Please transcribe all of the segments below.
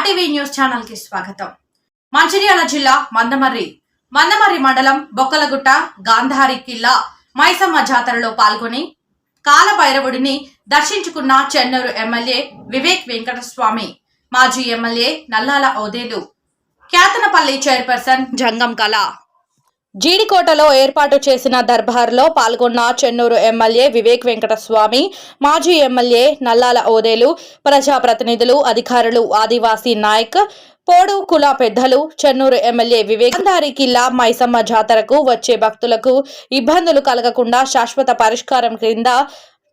RTV news ఛానల్కి స్వాగతం. మంచిర్యాల జిల్లా మందమర్రి. మందమర్రి మండలం బొక్కలగుట్ట గాంధారి కిల్లా మైసమ్మ జాతరలో పాల్గొని కాలభైరవుడిని దర్శించుకున్న చెన్నూరు ఎమ్మెల్యే వివేక్ వెంకటస్వామి మాజీ ఎమ్మెల్యే నల్లాల ఓదేలు. క్యాతనపల్లి చైర్పర్సన్ జంగం కళ. జీడికోటలో ఏర్పాటు చేసిన దర్బార్లో పాల్గొన్న చెన్నూరు ఎమ్మెల్యే వివేక్ వెంకటస్వామి మాజీ ఎమ్మెల్యే నల్లాల ఓదేలు ప్రజాప్రతినిధులు అధికారులు ఆదివాసీ నాయక్ పోడు కుల పెద్దలు చెన్నూరు ఎమ్మెల్యే వివేకందారి కిల్లా మైసమ్మ జాతరకు వచ్చే భక్తులకు ఇబ్బందులు కలగకుండా శాశ్వత పరిష్కారం క్రింద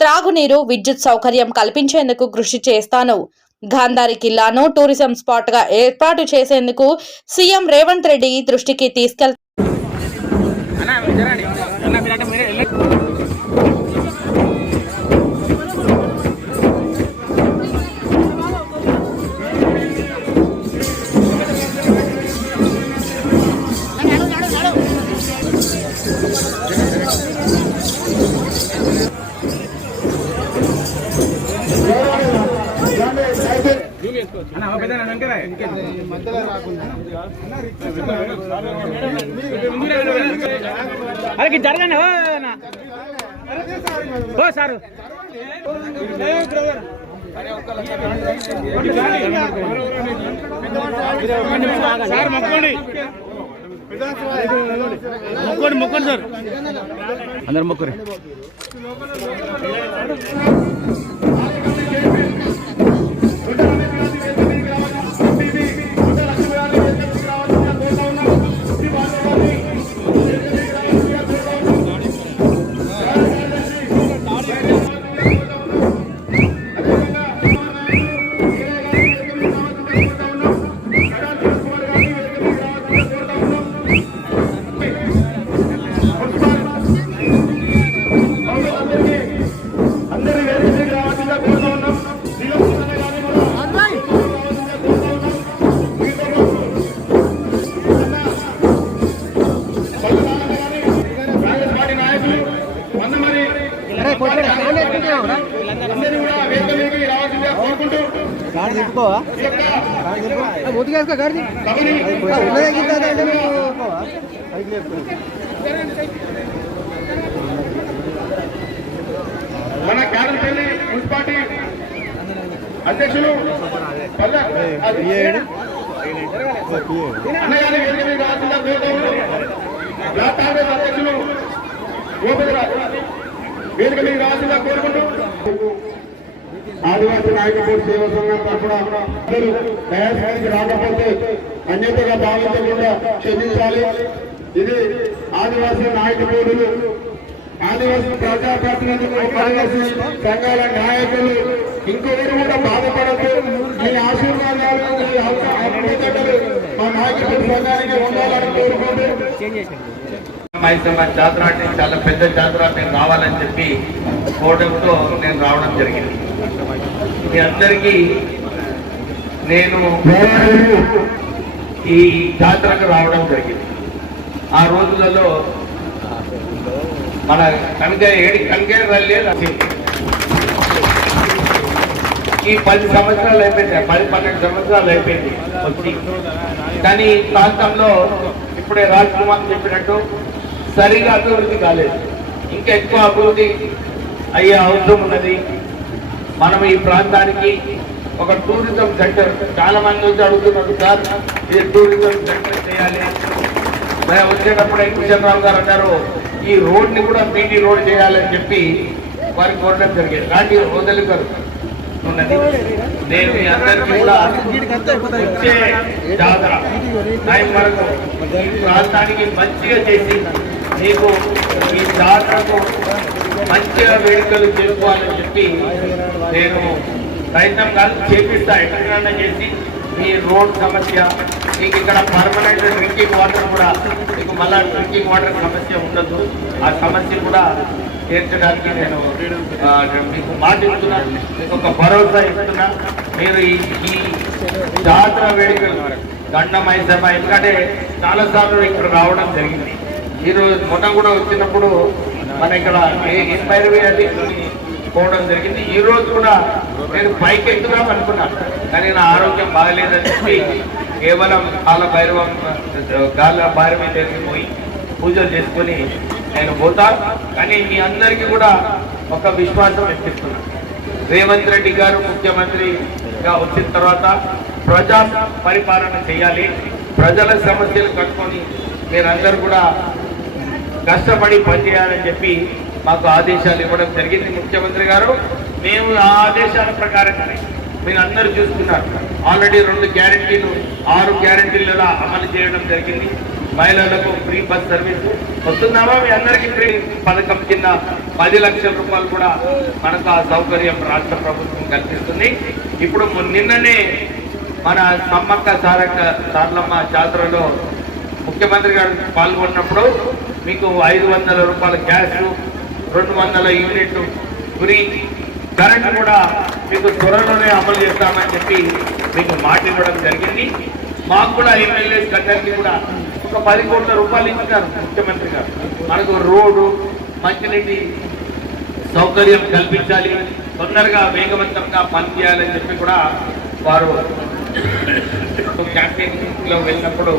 త్రాగునీరు విద్యుత్ సౌకర్యం కల్పించేందుకు కృషి చేస్తాను. గాంధారి కిల్లాను టూరిజం స్పాట్గా ఏర్పాటు చేసేందుకు సీఎం రేవంత్ రెడ్డి దృష్టికి తీసుకెళ్తా ఇది జరగండి. ఓ అన్న. ఓ సారు. సార్ మొక్కండి. మొక్కండి మొక్కండి సార్. అందరు మొక్కరు ఉన్నదే గింత అంటే పైకి మన కారంపల్లి మున్సిపాలిటీ అధ్యక్షులు వేదిక మీద అధ్యక్షులు వేదిక రావాల్సిందిగా కోరుకుంటూ ఆదివాసీ నాయకపూర్ సేవ సంఘం తరఫున అందరూ దయాసానికి రాకపోతే అన్యతగా భావించకుండా క్షమించాలి. ఇది ఆదివాసీ నాయకులు ఆదివాసీ ప్రజాప్రతినిధులు ఆదివాసీ సంఘాల నాయకులు ఇంకొకరు కూడా బాధపడద్దు. మీ ఆశీర్వాదాలు మీ హక్కు- మా నాయకుడి సంఘానికి ఉండాలని కోరుకుంటూ. జాతర అంటే చాలా పెద్ద జాతర. నేను రావాలని చెప్పి కోవడంతో నేను రావడం జరిగింది. మీ అందరికీ నేను ఈ జాతరకు రావడం జరిగింది. ఆ రోజులలో మన కనుక ఏడి కనుకే రాలేదు ఈ పది సంవత్సరాలు అయిపోయింది పది పన్నెండు సంవత్సరాలు అయిపోయింది. వచ్చి. కానీ ఈ ప్రాంతంలో ఇప్పుడే రాజ్ కుమార్ చెప్పినట్టు సరిగా అభివృద్ధి కాలేదు. ఇంకా ఎక్కువ అభివృద్ధి అయ్యే అవసరం ఉన్నది. మనం ఈ ప్రాంతానికి ఒక టూరిజం సెంటర్ చాలా మంది వచ్చి అడుగుతున్నారు సార్ ఇది టూరిజం సెంటర్ చేయాలి. మేము వచ్చేటప్పుడు చంద్రరావు గారు అన్నారు ఈ రోడ్ని కూడా పీటీ రోడ్ చేయాలని చెప్పి వారికి కోరడం జరిగింది. కానీ వదలికరు ఉన్నది నేను మీ అందరికీ కూడా వచ్చే జాతర టైం వరకు ఈ ప్రాంతానికి మంచిగా చేసి మీకు ఈ జాతరకు మంచిగా వేడుకలు చేసుకోవాలని చెప్పి నేను ప్రయత్నం కాదు చేపిస్తా ఎక్కడికైనా చేసి మీ రోడ్ సమస్య మీకు ఇక్కడ పర్మనెంట్ డ్రింకింగ్ వాటర్ కూడా మీకు మళ్ళా డ్రింకింగ్ వాటర్ సమస్య ఉండదు. ఆ సమస్య కూడా తీర్చడానికి నేను మీకు మాట ఇస్తున్నా మీకు ఒక భరోసా ఇస్తున్నా. మీరు ఈ జాతర వేడుకలు దండమై సభ ఎందుకంటే చాలా సార్లు ఇక్కడ రావడం జరిగింది. ఈరోజు మొన్న కూడా వచ్చినప్పుడు మన ఇక్కడ ఇన్పైరవీ అది పోవడం జరిగింది. ఈ రోజు కూడా నేను పైకి ఎక్కుదాం అనుకున్నాను. కానీ నా ఆరోగ్యం బాగలేదని చెప్పి కేవలం కాల భైరవం గాల భైరవం దగ్గరికి పోయి పూజలు చేసుకొని నేను పోతా. కానీ మీ అందరికీ కూడా ఒక విశ్వాసం వ్యక్తిస్తున్నాను రేవంత్ రెడ్డి గారు ముఖ్యమంత్రిగా వచ్చిన తర్వాత ప్రజా పరిపాలన చేయాలి. ప్రజల సమస్యలు కట్టుకొని మీరందరూ కూడా కష్టపడి పనిచేయాలని చెప్పి మాకు ఆదేశాలు ఇవ్వడం జరిగింది ముఖ్యమంత్రి గారు. మేము ఆ ఆదేశాల ప్రకారంగానే మీరు అందరూ చూస్తున్నారు ఆల్రెడీ రెండు గ్యారంటీలు ఆరు గ్యారంటీలలో అమలు చేయడం జరిగింది. మహిళలకు ఫ్రీ బస్ సర్వీస్. వస్తున్నామా మీ అందరికీ ఫ్రీ పథకం కింద పది లక్షల రూపాయలు కూడా మనకు ఆ సౌకర్యం రాష్ట్ర ప్రభుత్వం కల్పిస్తుంది. ఇప్పుడు నిన్ననే మన సమ్మక్క సారక్క సార్లమ్మ జాతరలో ముఖ్యమంత్రి గారు పాల్గొన్నప్పుడు మీకు ఐదు వందల రూపాయల గ్యాస్ రెండు వందల యూనిట్లు ఫ్రీ కరెంట్ కూడా మీకు త్వరలోనే అమలు చేస్తామని చెప్పి మీకు మాట ఇవ్వడం జరిగింది. మాకు కూడా ఎమ్మెల్యేస్ అందరికీ కూడా ఒక పది కోట్ల రూపాయలు ఇచ్చినారు ముఖ్యమంత్రి గారు. మనకు రోడ్డు మంచినీటి సౌకర్యం కల్పించాలి తొందరగా వేగవంతంగా పనిచేయాలని చెప్పి కూడా వారు క్యాంపెయినింగ్ వెళ్ళినప్పుడు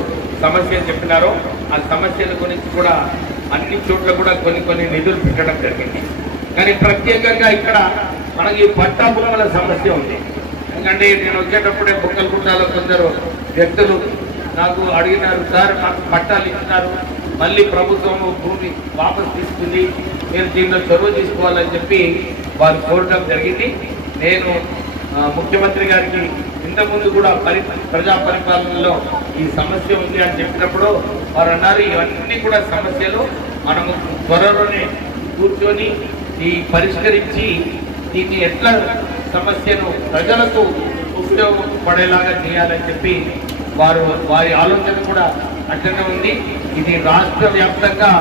సమస్య చెప్పినారో ఆ సమస్యల గురించి కూడా అన్ని చోట్ల కూడా కొన్ని కొన్ని నిధులు పెట్టడం జరిగింది. కానీ ప్రత్యేకంగా ఇక్కడ మనకి పట్టా భూముల సమస్య ఉంది. ఎందుకంటే నేను వచ్చేటప్పుడే బుక్కలకుంటాలో కొందరు వ్యక్తులు నాకు అడిగినారు సార్ మాకు పట్టాలు ఇచ్చినారు మళ్ళీ ప్రభుత్వం భూమి వాపస్ తీసుకుంది మీరు దీనిలో చొరవ తీసుకోవాలని చెప్పి వారు కోరడం జరిగింది. నేను ముఖ్యమంత్రి గారికి ఇంతకుముందు కూడా పరి ప్రజా పరిపాలనలో ఈ సమస్య ఉంది అని చెప్పినప్పుడు వారు అన్నారు ఇవన్నీ కూడా సమస్యలు మనము త్వరలోనే కూర్చొని ఈ పరిష్కరించి దీన్ని ఎట్లా సమస్యను ప్రజలకు ఉపయోగపడేలాగా చేయాలని చెప్పి వారు వారి ఆలోచన కూడా అట్లనే ఉంది. ఇది రాష్ట్ర వ్యాప్తంగా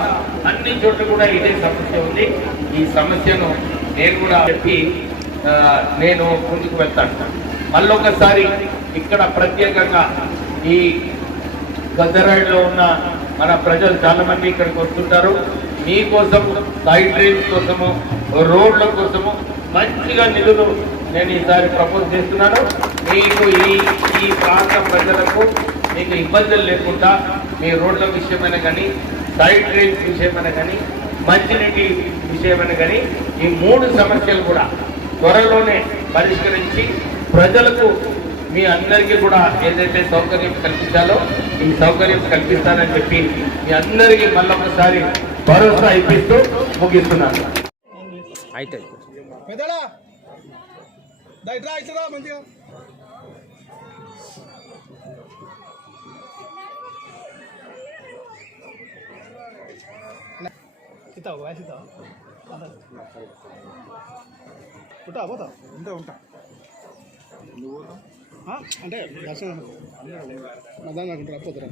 అన్ని చోట్ల కూడా ఇదే సమస్య ఉంది. ఈ సమస్యను నేను కూడా చెప్పి నేను ముందుకు వెళ్తాను. మళ్ళొకసారి ఇక్కడ ప్రత్యేకంగా ఈ గద్దరాయిలో ఉన్న మన ప్రజలు చాలా మంది ఇక్కడికి వస్తుంటారు. మీకోసం సైడ్ డ్రైన్స్ కోసము రోడ్ల కోసము మంచిగా నిధులు నేను ఈసారి ప్రపోజ్ చేస్తున్నాను. మీకు ఈ ఈ ప్రాంత ప్రజలకు మీకు ఇబ్బందులు లేకుండా మీ రోడ్ల విషయమైనా కానీ సైడ్ డ్రైన్స్ విషయమైనా కానీ మంచినీటి విషయమైనా కానీ ఈ మూడు సమస్యలు కూడా త్వరలోనే పరిష్కరించి ప్రజలకు మీ అందరికీ కూడా ఏదైతే సౌకర్యం కల్పించాలో ఈ సౌకర్యం కల్పిస్తానని చెప్పి మీ అందరికీ మళ్ళొకసారి భరోసా ఇప్పిస్తూ ముగిస్తున్నాను. అయితే. ఉంటా పోతా. ఉంటా ఉంటా. అంటే దర్శనం. మధ్యాహ్నం అనుకుంటారా పోతారా?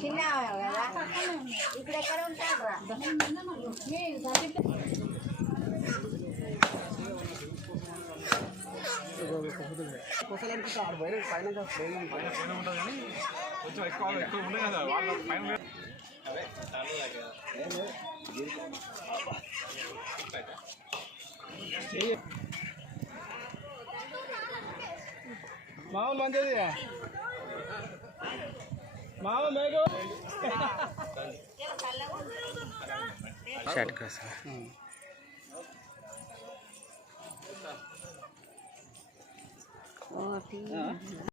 చిన్న కదా ఇప్పుడు ఎక్కడ ఉంటాడు మామూలు మంచిది. मामा मैं को शर्ट का सर। हम्म। और ठीक है? हाँ?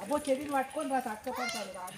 అబ్బో చెవిని పట్టుకొని రా తక్కువ పడతాను